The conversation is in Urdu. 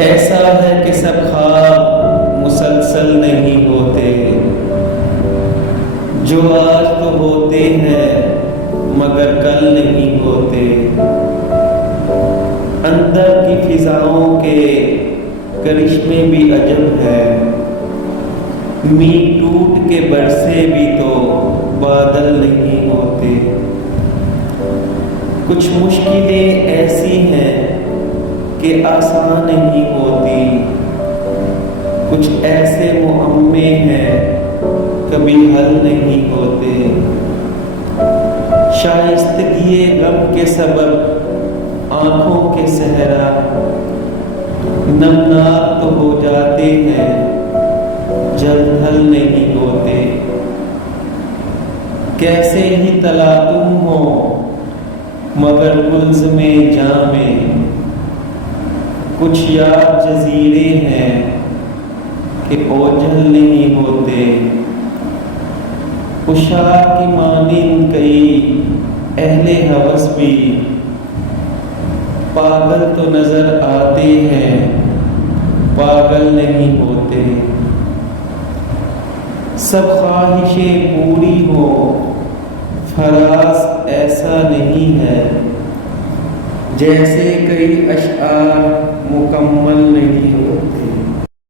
ایسا ہے کہ سب خواب مسلسل نہیں ہوتے، جو آج تو ہوتے ہیں مگر کل نہیں ہوتے۔ اندر کی فضاؤں کے کرشمے بھی عجب ہے، میل ٹوٹ کے برسے بھی تو بادل نہیں ہوتے۔ کچھ مشکلیں ایسی ہیں کہ آسان نہیں ہوتی، کچھ ایسے معمے ہیں کبھی حل نہیں ہوتے۔ شائستگی غم کے سبب آنکھوں کے صحرا نمناک تو ہو جاتے ہیں، جلد حل نہیں ہوتے۔ کیسے ہی تلاطم ہو مگر ملزم جاں میں، کچھ یاد جزیرے ہیں کہ اوجھل نہیں ہوتے۔ عشاق کی مانند کئی اہل ہوس بھی پاگل تو نظر آتے ہیں، پاگل نہیں ہوتے۔ سب خواہشیں پوری ہو فراز ایسا نہیں ہے، جیسے کئی اشعار مکمل نہیں ہوتے۔